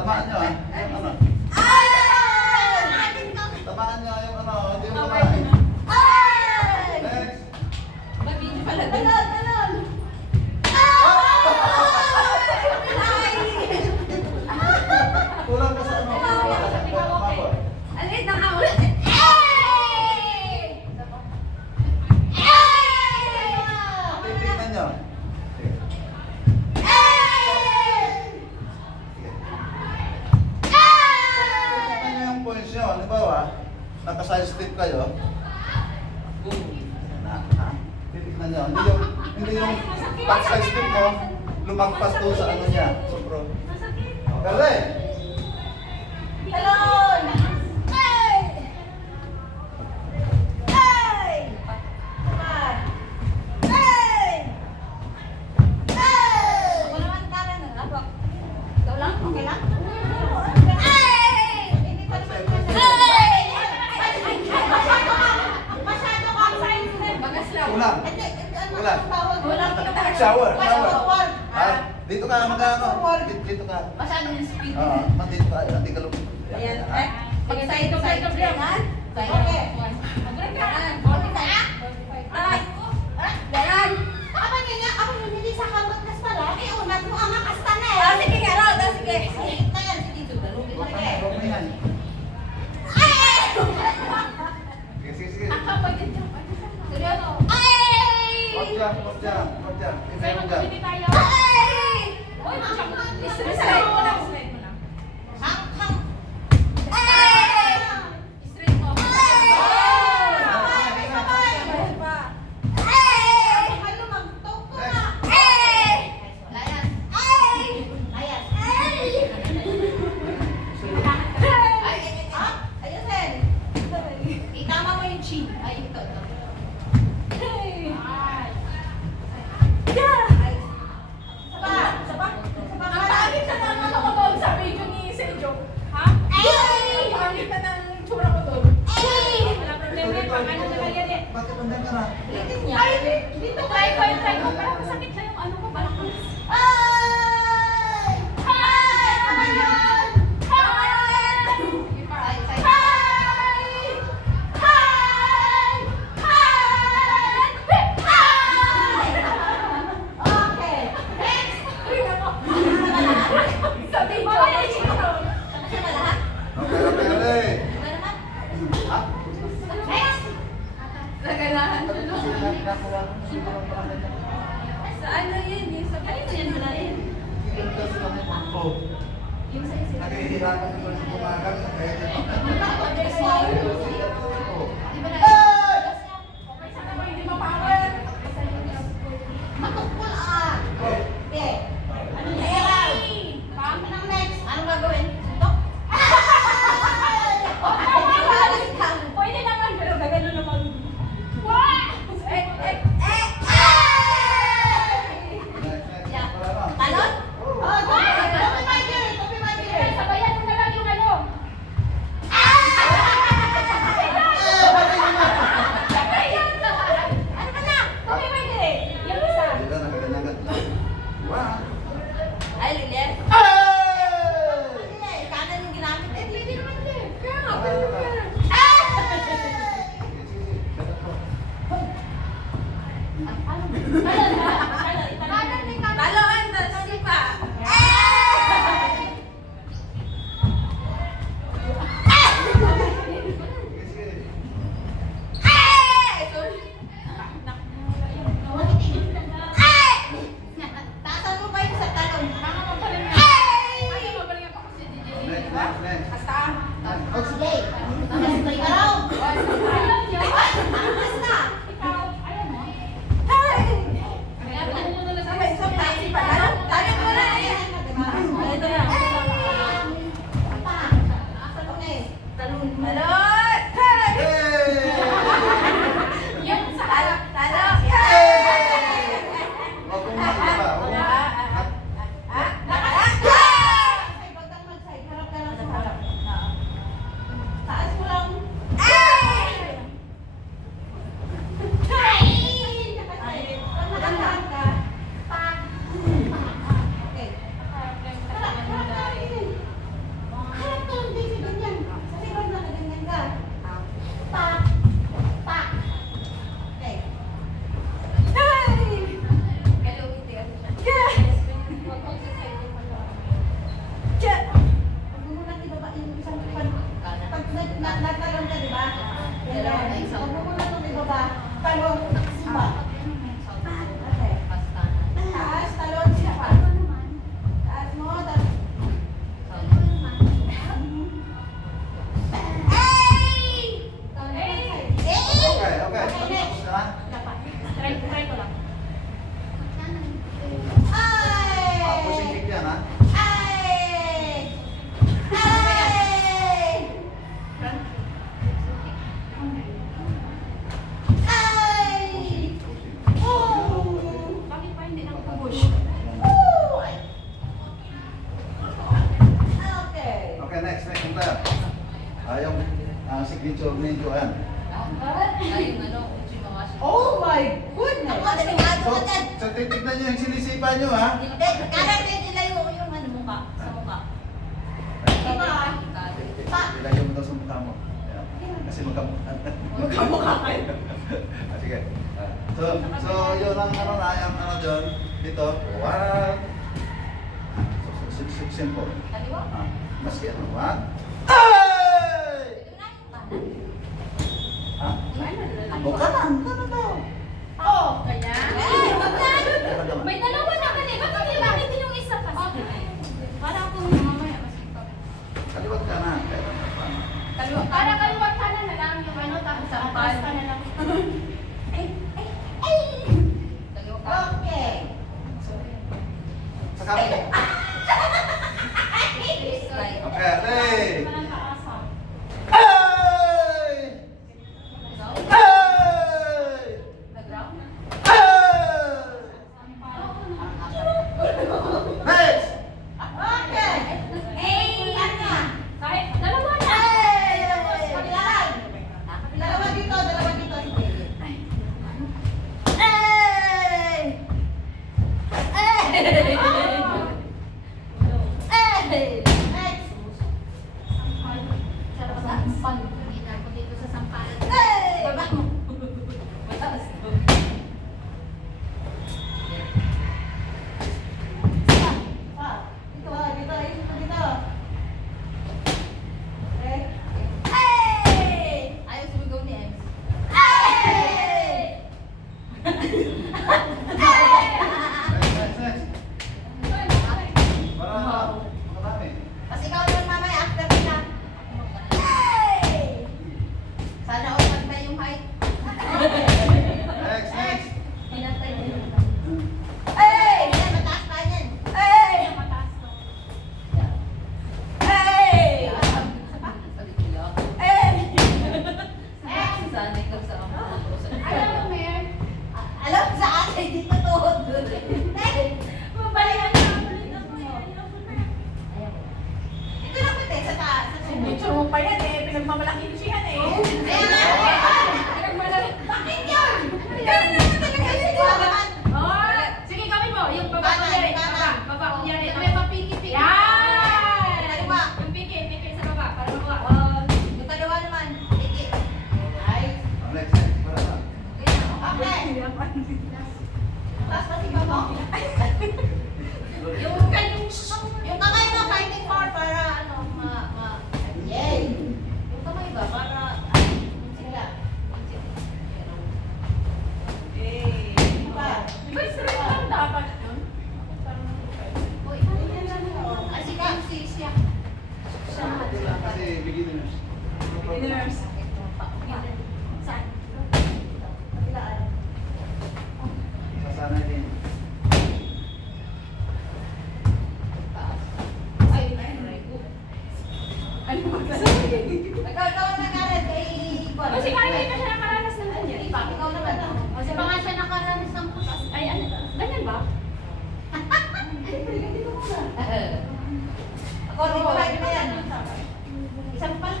Tamaan nyo ah. Ano? Tamaan nyo yung ano, hindi mo na. Next. Mabini pala. Talon! Kulang ka sa ano. Alit ng awal. Titignan nyo. Sige. Titignan nyo yung points nyo. Halimbawa, naka-side step kayo. Titignan nyo. Hindi yung pag-side step mo, lumagpas doon sa ano niya. So, bro. Galing! Talon! Ako naman kara na. Ikaw lang? Okay lang? Hindi pa naman masyado kang science. Bagas lang. Kulang. Kulang. Kulang. Shower. Shower. Ah, dito ka mag-ano. Dito ka. Masyado yung speed. Oo, dito ka. Hindi ka lumabas. Ayan. Pag-side to side to break. Okay. Mag-break ka. 45. Ay. Dayan. Ako niya, ako hindi sa kamot kas pala. Eh, unat mo ang kasta na eh. Ah, sige nga raw. Sige. Na yan, sige dito. Dalugin mo na eh. Huwag mo yan. Sige, sige. Seryoso. Huwag dyan, huwag dyan, huwag dyan. Imeron dyan. Straight mo lang. Hang, hang. Straight mo. Sabay, sabay. Ay, lumagtok ko na. Layan. Ayan. Ayusin. Itama mo yung chin. Ay, ito. Ang pangit na naman ako doon sa video ni Sergio. Ha? Ang pangit na ng tsura ko doon. Wala problema yun. Pang ano naman yan eh. Bakit nandiyan ka na? Ay, dito try ko. Parang masakit na yung ano ko. Parang Ay! Okay. Next. Sabi mo, Okay, okay. Ha? Next. naganahan siya no? Nakuha ko siguro ang pangalan niya. Sa ano yun? Yung sa kanito yan wala yun. Oh. Yung sa isip. Nagihirapan ko sa bumagal. Kaya Di ba na? Ay! Okay, sana mo hindi mapower. Matukpol ah. Okay. Ano yan? Pang ng next. Anong gagawin? Suntok? Pwede naman, pero gagano naman. Talon? Oh, Topi Michael. Topi Michael. Sabayan mo na lang yung ano. punta. Ayaw, ang signature ni Joanne. Oh my goodness! Ako, delikado So, ka dyan. so titignan niyo yung sinisipa niyo, ha? Hindi, kanan medyo layo yung ano mukha, sa mukha. Diba? Ilagay mo daw sa mukha mo. Ayan. Kasi magkamukha. Magkamukha kayo. Sige. So yun ang ano na, yung ano dyan, dito. One. So, simple. Kaliwa? Maski ano, one. Ay! Ha? O, kanan daw. Oo, kaya. Kanan daw. May dalawa naman eh. Bakit hindi bakit yung isa pa? Para akong mamaya masipag. Kaliwat kanan. Kaliwa. Para kaliwat ka na lang yung ano, tapos sa atas ka na lang. Okay. Sa kanan. Okay, ready. Walang kaasa. Ay! Ay! Next! Okay. Kahit dalawa na. Kabila lang. Dalawa dito. Sige. Next. Baba mo. Dito. Ayaw sumigaw ni Ems. Next. Para makadami. Mas ikaw naman mamaya after nila. Sana all pantay yung height. Next. Pinantay niya. Ayan, mataas pa yan. Mataas to. Alam mo, Mayor? Alam sa atin, dito tuhod. Mabalikan na ulit ako eh. Ito na puti, sa taas. Sa sunod. Picture mo pa yan eh. Pinagmamalaki ko siya eh. Ayan na. Pinagmamalaki. Bakit yun? Ganun naman talaga yun. Oh, sige gawin mo. Yung baba Kanan, kunyari. kanan. Baba kunyari. May papiki-piki. Yan! Kaliwa. Yung piki sa baba. Para makuha. Yung kaliwa naman. Piki. Ay. Next. Para sa. Okay. Taas pa si Mamo. Yung kamay mo, fighting for para ano, yay. Yung kamay ba, para, sila. Pa. May straight lang dapat yun. Ah, si Kamsi, siya. Kasi beginners. Beginners. Saan? Kabilaan. Sasanay din. Ay, Ano ba kasi? ikaw na Karen, kay Juan. Kasi parang hindi pa siya nakaranas ng ganyan. Ikaw naman. Kasi baka siya nakaranas ng putas. Ay, ano? Ganyan ba? Ako, di ko kayo na yan. Isang pal.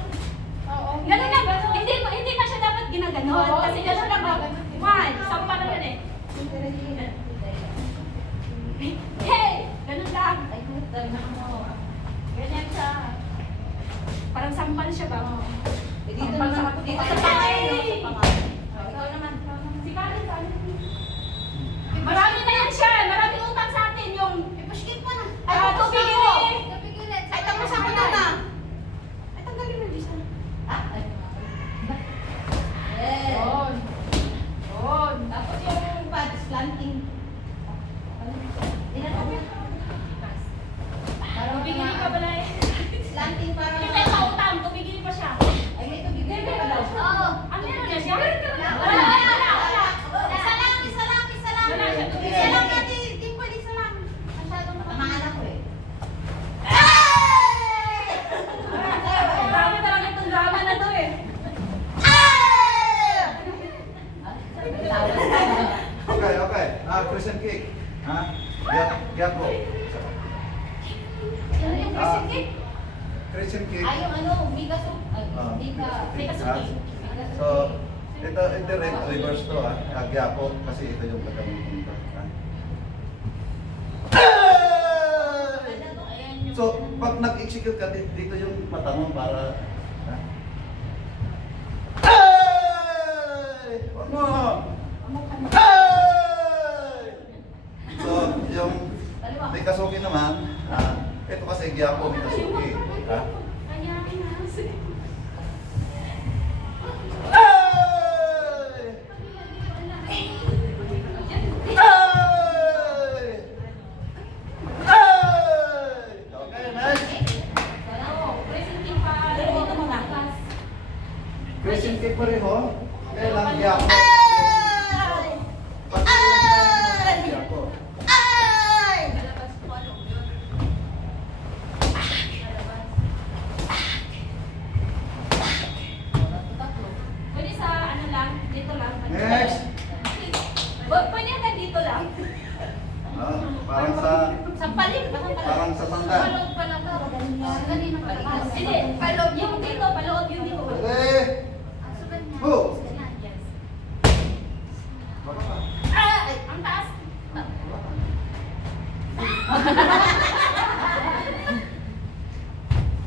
Ganun na. Hindi na siya dapat ginaganon. Kasi gano'n lang ba? One. Sampa na yan eh. Hey! Ganun lang. Ganyan siya. Parang sampal siya ba? Dito naman, dito sa pangay. Ikaw naman. Si Karen, marami na yan siya. Maraming utang sa atin. Yung Ipushkin mo na. tubig ini. Ay, tapos ako na na. Ay, tanggalin mo yung visa. Ah? Yes. Yun. Yun. Tapos yung pad, slanting. Dinatan mo. Tubigin pa pala eh. Slanting para... Hindi may pautang. Tubigin pa siya. Ay, may tubig din pa daw. Oo. Ang meron na siya? Wala. Wala. Isa lang. Wala siya. Isa lang natin kitchen cake. Ay, yung ano, Mika soup. Ah, Mika Mika soup. soup. So, ito reverse to ha. Agyapo kasi ito yung gagamitin ko. Ha? So, pag nag-execute ka, dito yung mata mo para... Ha? Ay! Wag mo! Ay! So, yung Mikasuki naman, ito kasi Gyapo Mikasuki. Ha? Christian cake pareho, kaya lang Gyapo. Gyapo. Pwede sa ano lang, dito lang. Next. Pwede hanggang dito lang. Parang sa Sampalin ba? parang sa sanda. Paloob pa lang to. Hindi, paloob yung dito, paloob yung dito. Okay. Go. Baka pa. Ay, ang taas.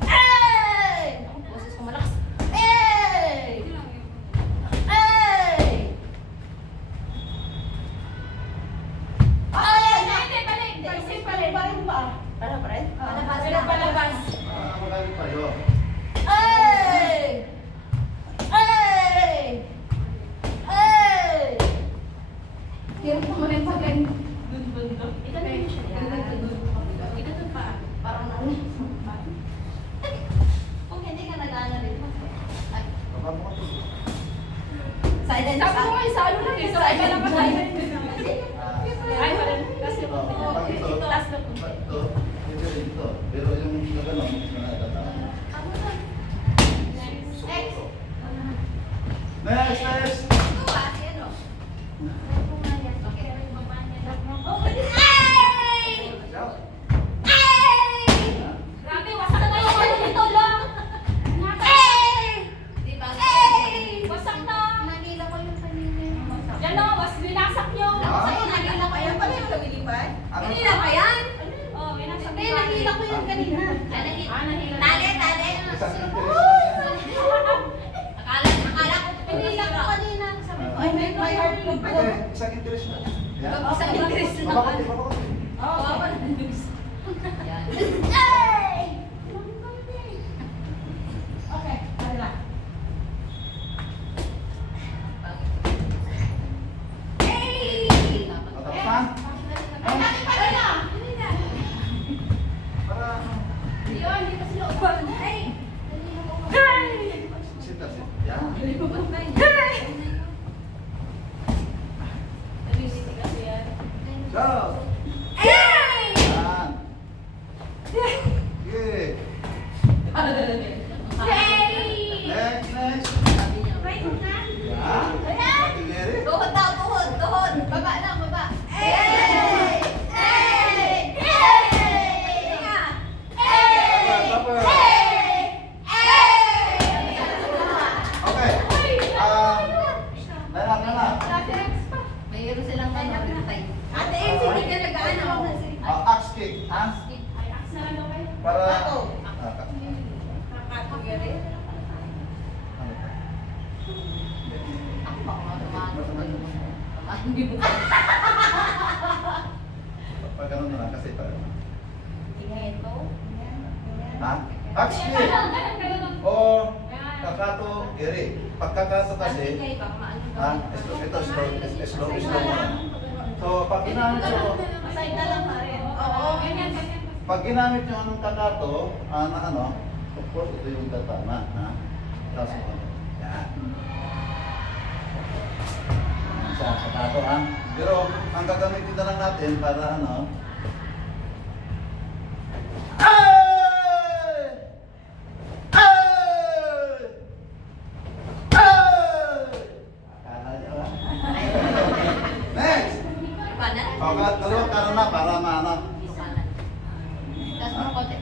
Ay! Ako, boses ko malakas. Ay! Ay! Ay! Hindi, balik. Balik, balik. Para pa rin? Palabas lang, palabas. Magaling pa yun. Ay! Ay! Ay! Hirap mo rin sa ganyan. Ito na yun siya. Ito to pa. Parang ano? Kung hindi ka nag-ano rin. Ay. Baka mo kasi. Side and Sabi ko nga, isa ano lang eh. So, iba lang tayo. Ay, wala. Kasi Pag ito, ito last na po. ito, ito. Pero yung gano'n, nakakatawa. Next. Next, next. Ito ba? Ano? Ay! Shout. Ay! Grabe, wasak na yung ano dito lang. Di ba? Wasak na. Nagila ko yung kanina. Yan o, was binasak nyo. Sa'yo, nagila ko yan. Pala yung lumilipad? Ano? Kanina pa yan? Oh, binasak Hindi, nagila ko yan kanina. nahila. Tali, tali. Isang interest yan. Akala ko pinila ko kanina. Sabi ko, ay, may heart ko pa. Pwede, isang interest na. Yan. Isang interest na Babakot, naman. babakot. Oh, Ay! Okay, tali lang. Hey! Matapos na? Ay, dami pa rin ah! Para, Yun, dito sila upan. Ay! sit, sit. Yan. Shout. Ay! Yan. Okay. Next, next. Yan. Ating ere. Tuhod daw, tuhod, tuhod. Baba lang, baba. Hey! Hey! Hey! Baba. Okay. Lahat na na. Mayroon silang nanay. Ate, hindi ka nag-ano. Axe kick. Ha? Ay, aks na lang daw kayo. Para... Kato. Ano to? Ako ba kung tumahan? Pag ganun na lang kasi pa. Ito. Ha? Axe kick. Ganun, ganun, ganun. O kakato ere. Pagkakato kasi, ha? Ito slow mo lang. So pag ginamit nyo, Side na lang pa rin. Oo, ganyan, ganyan. pag ginamit nyo anong kakato, na ano, of course ito yung tatama, ha? Tapos mo ano. Yan. Yan sa kakato, ha? Pero ang gagamitin na lang natin para ano, ay! Ay! Ay! Akala nyo, ha? Next! Panan? Dalawa karon na para maano. Tapos mo konti.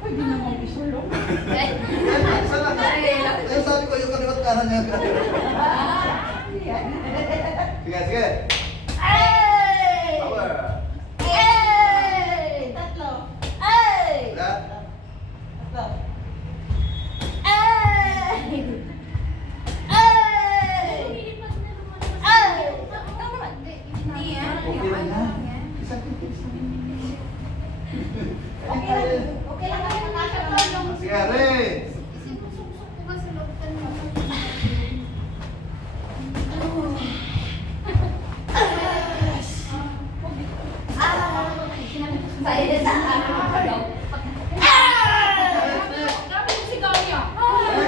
Pwede naman isulong. Isa lang. Ayun, sabi ko yung kaliwat kanan niya. Sige, sige. Power. Tatlo. Ulit. Tatlo. Okay lang yan. Isang tips. Okay lang. Okay lang kami nakasya pa yung... Sige, Re. Grabe yung sigaw niya. Power.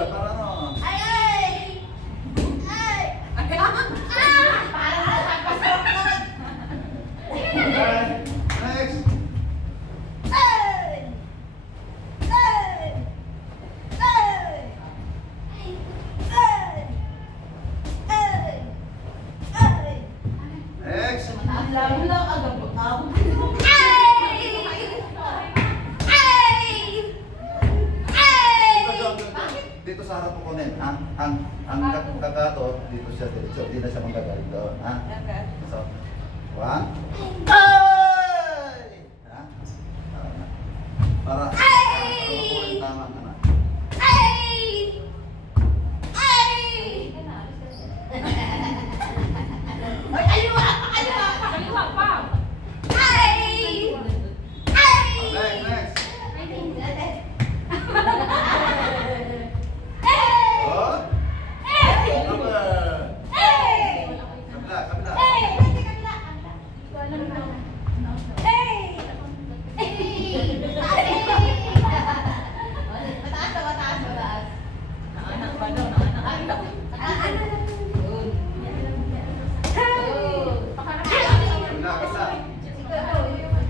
Para ano? Okay. Next. Next. Dito sa harap ko kunin, ha? Ang kakato, dito siya diretso. Hindi na siya manggagaling doon, ha? So, 1. Ay! Ha? Para makuha yung tama ka na. Kaliwa pa. Next, next. Oh? Power. Kabila, kabila. Kabila,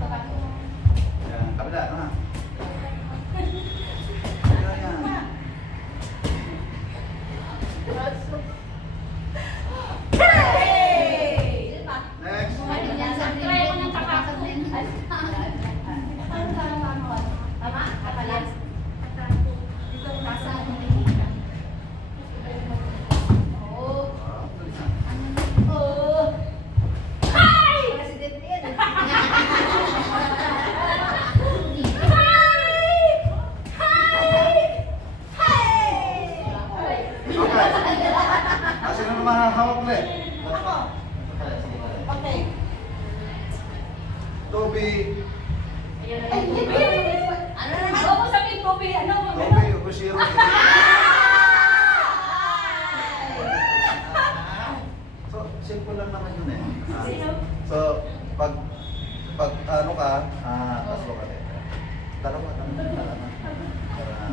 kabila. Yan, kabila, ha? Kabila yan. Next. Try ko ng kakasal. Ah, tuloy na. Okay. Sino naman hahawak ulit? Ako. Okay. Toby. Ano mo sabihin, Toby? Ano mo? Toby, Obushiro. So, simple lang naman yun eh. So, pag ano ka, pasok ka din. Dalawa. Para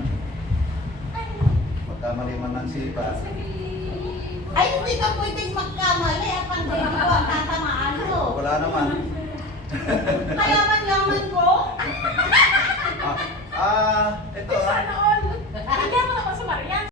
magkamali man ng sipa. Ay, hindi ka pwedeng magkamali. Ang hindi ko ang tatamaan mo. Wala naman. Kayaman-yaman ko. Ito Sana all. Bigyan mo naman sa Marian.